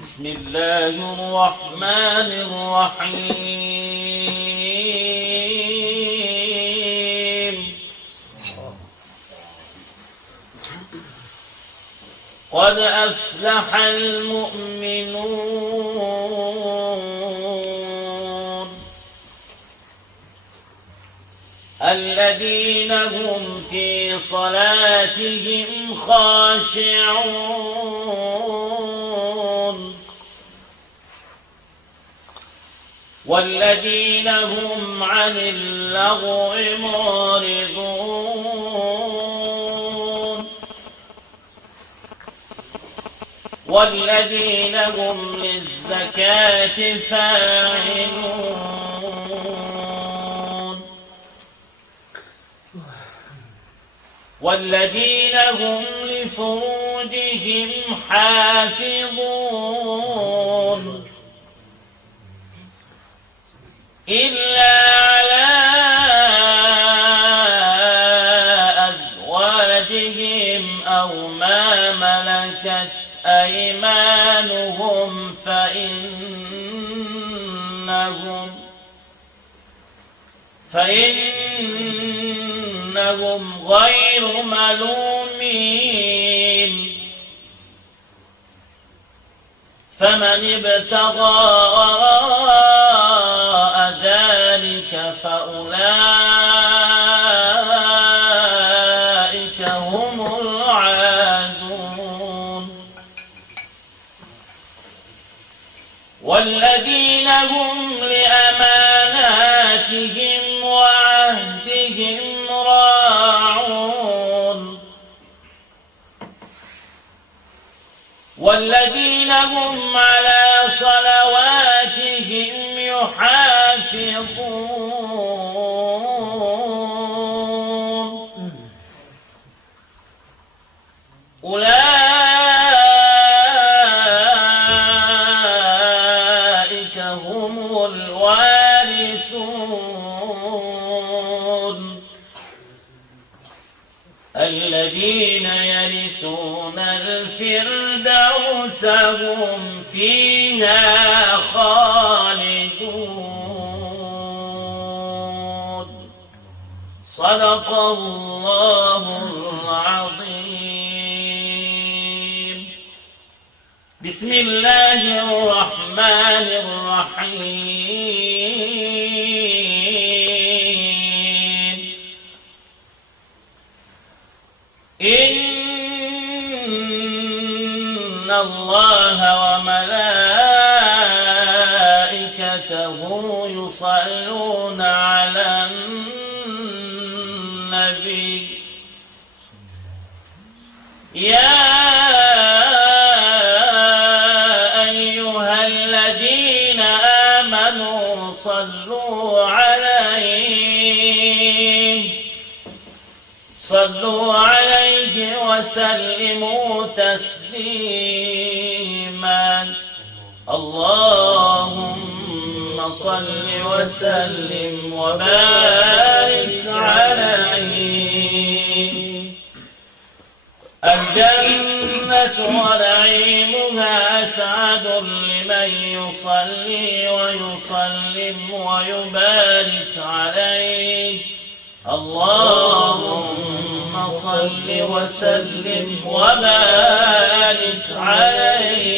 بسم الله الرحمن الرحيم قد أفلح المؤمنون الذين هم في صلاتهم خاشعون والذين هم عن اللغو معرضون والذين هم للزكاة فاعلون والذين هم لفروجهم حافظون إلا على أزواجهم أو ما ملكت أيمانهم فإنهم غير ملومين فمن ابتغى وراء ذلك فأولئك هم العادون والذين هم لأماناتهم وعهدهم راعون والذين هم على صلواتهم يحافظون أولئك هم الوارثون الذين يرثون الفردوس هم فيها خالدون صدق الله العظيم. بسم الله الرحمن الرحيم إن الله وملائكته يصلون على النبي يا أيها الذين آمنوا صلوا عليه وسلموا تسليما اللهم صل وسلم وبارك عليه. الجنة ونعيمها أسعد لمن يصلي ويسلم ويبارك عليه اللهم صل وسلم وبارك عليه